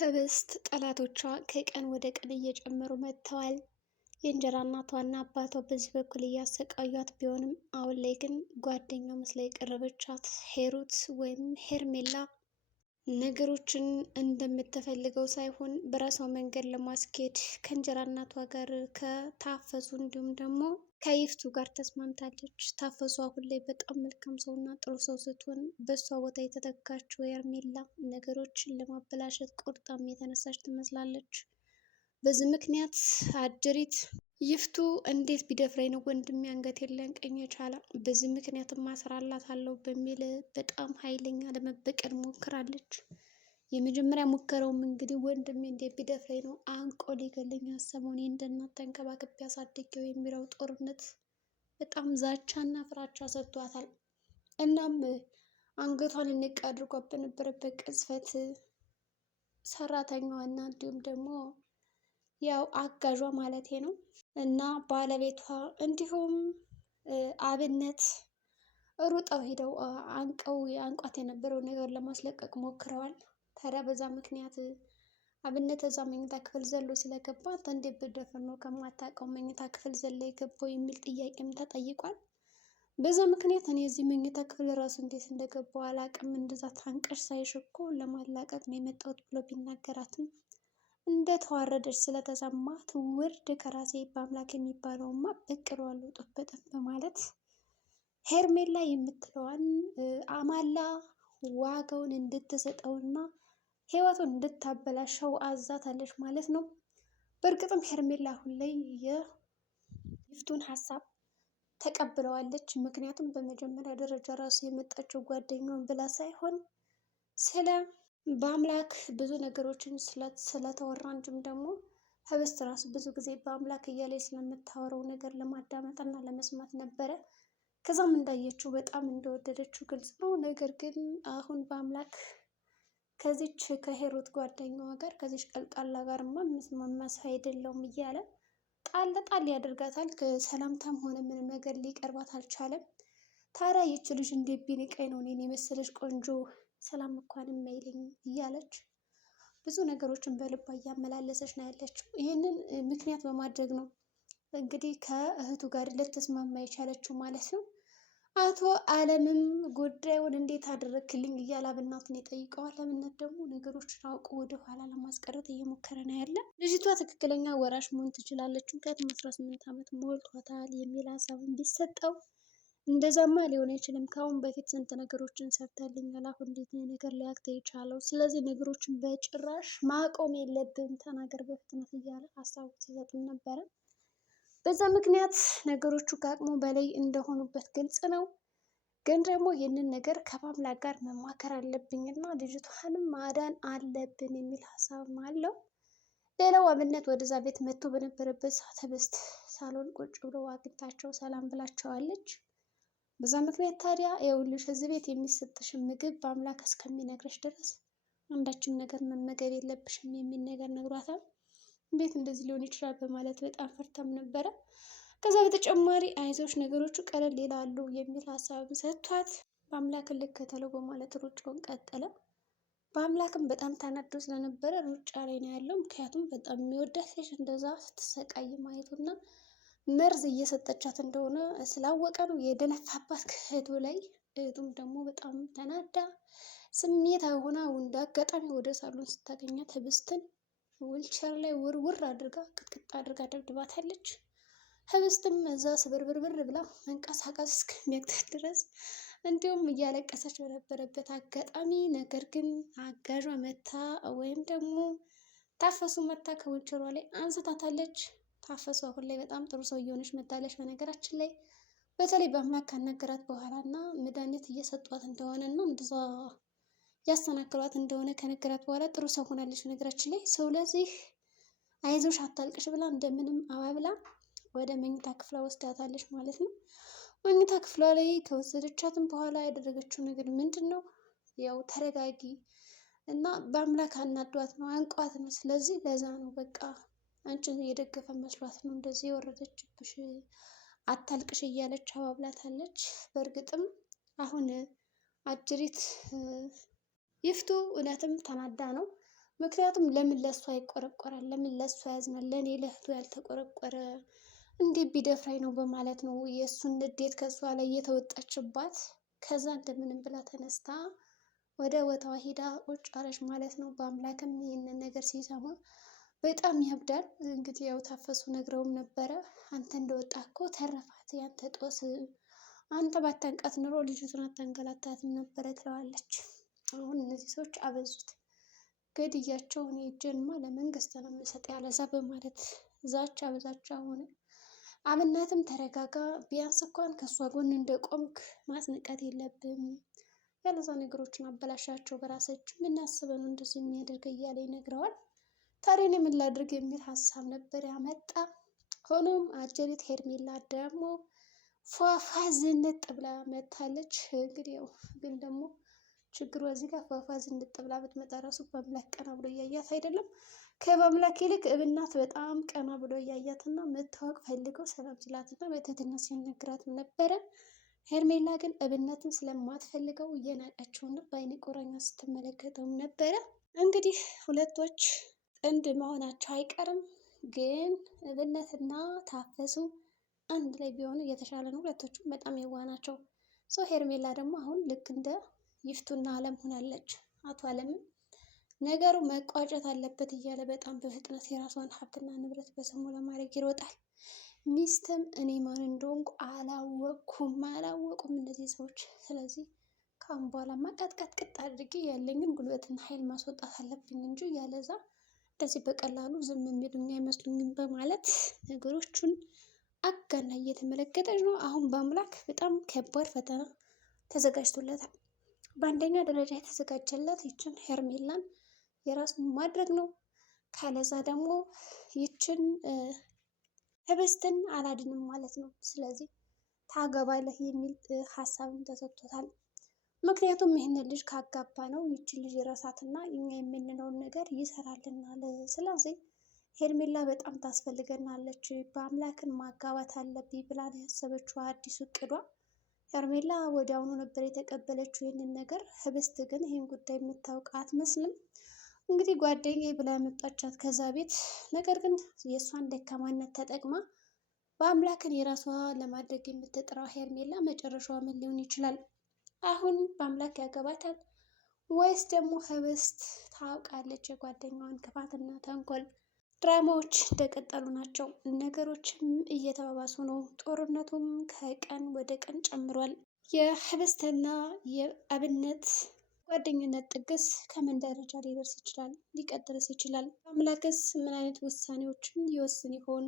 ህብስት ጠላቶቿ ከቀን ወደ ቀን እየጨመሩ መጥተዋል። የእንጀራ እናቷና አባቷ በዚህ በኩል እያሰቃዩት ቢሆንም አሁን ላይ ግን ጓደኛው መስላ የቀረበቻት ሄሩት ወይም ሄርሜላ ነገሮችን እንደምትፈልገው ሳይሆን በራሷ መንገድ ለማስኬድ ከእንጀራ እናቷ ጋር ከታፈሱ እንዲሁም ደግሞ ከይፍቱ ጋር ተስማምታለች። ታፈሱ አሁን ላይ በጣም መልካም ሰውና ጥሩ ሰው ስትሆን በእሷ ቦታ የተተካችው ሄርሜላ ነገሮችን ለማበላሸት ቆርጣም የተነሳች ትመስላለች። በዚህ ምክንያት አጅሪት ይፍቱ እንዴት ቢደፍረኝ ነው ወንድሜ አንገቴን ሊያንቀኝ የቻለ፣ በዚህ ምክንያት ማስራላታለሁ በሚል በጣም ኃይለኛ ለመበቀል ሞክራለች። የመጀመሪያ ሙከራውም እንግዲህ ወንድሜ እንዴት ቢደፍረኝ ነው አንቆ ሊገለኝ ያሰበው እኔ እንደ እናት ተንከባክቤ ያሳድጌው የሚለው ጦርነት በጣም ዛቻና ፍራቻ ሰጥቷታል። እናም አንገቷን ንቅ አድርጓት በነበረበት ቅጽበት ሰራተኛዋና እንዲሁም ደግሞ ያው አጋዧ ማለቴ ነው እና ባለቤቷ እንዲሁም አብነት ሩጠው ሄደው አንቋት የነበረው ነገር ለማስለቀቅ ሞክረዋል። ታዲያ በዛ ምክንያት አብነት እዛ መኝታ ክፍል ዘሎ ስለገባ አንተ እንዴት ብትደፍር ነው ከማታውቀው መኝታ ክፍል ዘለ የገባው የሚል ጥያቄም ተጠይቋል። በዛ ምክንያት እኔ እዚህ መኝታ ክፍል ራሱ እንዴት እንደገባው አላውቅም፣ እንደዛ ታንቀሽ ሳይሽ እኮ ለማላቀቅ ነው የመጣሁት ብሎ ቢናገራትም እንደተዋረደች ስለተሰማት ውርድ ከራሴ በአምላክ የሚባለውማ በቅለዋለሁ ጡበትም በማለት ሄርሜላ የምትለዋን አማላ ዋጋውን እንድትሰጠውና ህይወቱን እንድታበላሸው አዛታለች ማለት ነው። በእርግጥም ሄርሜላ አሁን ላይ የይፍቱን ሀሳብ ተቀብለዋለች። ምክንያቱም በመጀመሪያ ደረጃ ራሱ የመጣችው ጓደኛውን ብላ ሳይሆን ስለ በአምላክ ብዙ ነገሮችን ስለተወራ እንጂም ደግሞ ህብስት ራሱ ብዙ ጊዜ በአምላክ እያለች ስለምታወራው ነገር ለማዳመጥ እና ለመስማት ነበረ። ከዛም እንዳየችው በጣም እንደወደደችው ግልጽ ነው። ነገር ግን አሁን በአምላክ ከዚች ከሄሩት ጓደኛዋ ጋር ከዚች ቀልቃላ ጋርማ መስማማስ አይደለውም እያለ ጣል ጣል ያደርጋታል። ከሰላምታም ሆነ ምንም ነገር ሊቀርባት አልቻለም። ታዲያ ይች ልጅ እንዴት ቢንቀኝ ነው እኔን የመሰለች ቆንጆ ሰላም እንኳን የማይለኝ እያለች ብዙ ነገሮችን በልቧ እያመላለሰች ነው ያለችው። ይህንን ምክንያት በማድረግ ነው እንግዲህ ከእህቱ ጋር ልትስማማ የቻለችው ማለት ነው። አቶ አለምም ጉዳዩን እንዴት አደረክልኝ እያለ አብናትን ይጠይቀዋል። አብነት ደግሞ ነገሮችን አውቆ ወደኋላ ለማስቀረት እየሞከረ ነው ያለ። ልጅቷ ትክክለኛ ወራሽ መሆን ትችላለች፣ ምክንያቱም 18 ዓመት ሞልቷታል የሚል ሀሳብን ቢሰጠው እንደዛማ ሊሆን አይችልም፣ ከአሁን በፊት ስንት ነገሮችን ሰርተልኛል፣ አሁን እንዴት ነው ነገር ሊያክተ የቻለው? ስለዚህ ነገሮችን በጭራሽ ማቆም የለብም፣ ተናገር በፍጥነት እያለ ሀሳቡ ሲሰጥም ነበረ። በዛ ምክንያት ነገሮቹ ከአቅሙ በላይ እንደሆኑበት ግልጽ ነው። ግን ደግሞ ይህንን ነገር ከማምላክ ጋር መማከር አለብኝና ልጅቷንም ማዳን አለብን የሚል ሀሳብም አለው። ሌላው አብነት ወደዛ ቤት መጥቶ በነበረበት ሰዓት ህብስት ሳሎን ቁጭ ብሎ አግኝታቸው ሰላም ብላቸዋለች። በዛ ምክንያት ታዲያ ይኸውልሽ እዚህ ቤት የሚሰጥሽን ምግብ በአምላክ እስከሚነግረሽ ድረስ አንዳችም ነገር መመገብ የለብሽም የሚል ነገር ነግሯታል። እንዴት እንደዚህ ሊሆን ይችላል በማለት በጣም ፈርታም ነበረ። ከዛ በተጨማሪ አይዞሽ ነገሮቹ ቀለል ይላሉ የሚል ሀሳብም ሰጥቷት በአምላክ ልከተለው በማለት ሩጫውን ቀጠለ። በአምላክም በጣም ተናዶ ስለነበረ ሩጫ ላይ ነው ያለው። ምክንያቱም በጣም የሚወዳት ልጅ እንደዛ ስትሰቃይ ማየቱና መርዝ እየሰጠቻት እንደሆነ ስላወቀ ነው የደነፋባት ከእህቱ ላይ። እህቱም ደግሞ በጣም ተናዳ ስሜታዊ ሆና እንደ አጋጣሚ ወደ ሳሎን ስታገኛት ህብስትን ዊልቸር ላይ ውርውር አድርጋ ቅጥቅጥ አድርጋ ደብድባታለች። ህብስትም እዛ ስብርብርብር ብላ መንቀሳቀስ እስከሚያቅታት ድረስ እንዲሁም እያለቀሰች በነበረበት አጋጣሚ ነገር ግን አጋዧ መታ ወይም ደግሞ ታፈሱ መታ ከዊልቸሯ ላይ አንስታታለች። ታፈሱ አሁን ላይ በጣም ጥሩ ሰው እየሆነች መታለች። በነገራችን ላይ በተለይ በአምላክ ካነገራት በኋላ እና መድኃኒት እየሰጧት እንደሆነ እና እንደዛ ያስተናክሏት እንደሆነ ከነገራት በኋላ ጥሩ ሰው ሆናለች። በነገራችን ላይ ሰው ለዚህ አይዞሽ አታልቅሽ ብላ እንደምንም አባብላ ወደ መኝታ ክፍሏ ወስዳታለች ማለት ነው። መኝታ ክፍሏ ላይ ከወሰደቻትም በኋላ ያደረገችው ነገር ምንድን ነው? ያው ተረጋጊ እና በአምላክ አናዷት ነው አንቋት ነው። ስለዚህ ለዛ ነው በቃ አንቺን የደገፈ መስሏት ነው እንደዚህ የወረደችብሽ፣ አታልቅሽ እያለች አባብላታለች። በእርግጥም አሁን አጅሪት ይፍቱ እውነትም ተናዳ ነው። ምክንያቱም ለምን ለእሷ ይቆረቆራል? ለምን ለእሷ ያዝናል? ለእኔ ለእህቱ ያልተቆረቆረ እንዴት ቢደፍራኝ ነው በማለት ነው የእሱን ንዴት ከእሷ ላይ የተወጣችባት። ከዛ እንደምንም ብላ ተነስታ ወደ ቦታዋ ሄዳ ቁጭ አለች ማለት ነው። በአምላክም ይህንን ነገር ሲሰማ በጣም ያብዳል። እንግዲህ ያው ታፈሱ ነግረውም ነበረ፣ አንተ እንደወጣ እኮ ተረፋት ያንተ ጦስ፣ አንተ ባታንቃት ኑሮ ልጅቱን አታንገላታትም ነበረ ትለዋለች። አሁን እነዚህ ሰዎች አበዙት። ገድያቸው እኔ እጄንማ ለመንግስት ነው የምሰጥ ያለዛ በማለት ዛቻ በዛቻ ሆነ። አብነትም ተረጋጋ፣ ቢያንስ እንኳን ከእሷ ጎን እንደቆምክ ማስነቀት የለብም፣ ያለዛ ነገሮችን አበላሻቸው በራሳችን የምናስበው ነው እንደዚህ የሚያደርገ እያለ ይነግረዋል። ታዲያ እኔ ምን ላድርግ የሚል ሀሳብ ነበር ያመጣ። ሆኖም አጀሪት ሄርሜላ ደግሞ ፏፏ ዝንጥ ብላ መታለች። እንግዲህ ያው ግን ደግሞ ችግሩ እዚህ ጋር ፏፏ ዝንጥ ብላ ብትመጣ ራሱ በአምላክ ቀና ብሎ እያያት አይደለም። ከበአምላክ ይልቅ እብናት በጣም ቀና ብሎ እያያትና መታወቅ ፈልገው ሰላም ሲላትና በትህትና ሲነግራትም ነበረ። ሄርሜላ ግን እብነትን ስለማትፈልገው እየናቀችውና በአይነ ቁራኛ ስትመለከተውም ነበረ። እንግዲህ ሁለቶች ጥንድ መሆናቸው አይቀርም፣ ግን እብነትና ታፈሱ አንድ ላይ ቢሆኑ እየተሻለ ነው። ሁለቶቹም በጣም የዋህ ናቸው። ሰው ሄርሜላ ደግሞ አሁን ልክ እንደ ይፍቱና አለም ሆናለች። አቶ አለምም ነገሩ መቋጨት አለበት እያለ በጣም በፍጥነት የራሷን ሀብትና ንብረት በስሙ ለማድረግ ይሮጣል። ሚስትም እኔ ማን እንደሆንኩ አላወቁም እነዚህ ሰዎች። ስለዚህ ካሁን በኋላ ማቀጥቀጥ አድርጌ ያለኝን ጉልበትና ኃይል ማስወጣት አለብኝ እንጂ ያለዛ እንደዚህ በቀላሉ ዝም የሚሉኝ አይመስሉኝም በማለት ነገሮቹን አጋና እየተመለከተች ነው። አሁን በአምላክ በጣም ከባድ ፈተና ተዘጋጅቶለታል። በአንደኛ ደረጃ የተዘጋጀለት ይችን ሄርሜላን የራሱን ማድረግ ነው። ካለዛ ደግሞ ይችን ህብስትን አላድንም ማለት ነው። ስለዚህ ታገባለህ የሚል ሀሳብም ተሰጥቶታል። ምክንያቱም ይህንን ልጅ ካጋባ ነው ይችን ልጅ ይረሳትና እኛ የምንለውን ነገር ይሰራልናል። ስለዚህ ሄርሜላ በጣም ታስፈልገናለች፣ በአምላክን ማጋባት አለብኝ ብላ ያሰበችው አዲሱ እቅዷ። ሄርሜላ ወዲያውኑ ነበር የተቀበለችው ይህንን ነገር። ህብስት ግን ይህን ጉዳይ የምታውቅ አትመስልም። እንግዲህ ጓደኛዬ ብላ ያመጣቻት ከዛ ቤት፣ ነገር ግን የእሷን ደካማነት ተጠቅማ በአምላክን የራሷ ለማድረግ የምትጥረው ሄርሜላ መጨረሻዋ ምን ሊሆን ይችላል? አሁን በአምላክ ያገባታል ወይስ ደግሞ ህብስት ታውቃለች የጓደኛዋን ክፋትና ተንኮል? ድራማዎች እንደቀጠሉ ናቸው። ነገሮችም እየተባባሱ ነው። ጦርነቱም ከቀን ወደ ቀን ጨምሯል። የህብስትና የአብነት ጓደኝነት ጥግስ ከምን ደረጃ ሊደርስ ይችላል? ሊቀጥልስ ይችላል? አምላክስ ምን አይነት ውሳኔዎችን ይወስን ይሆን?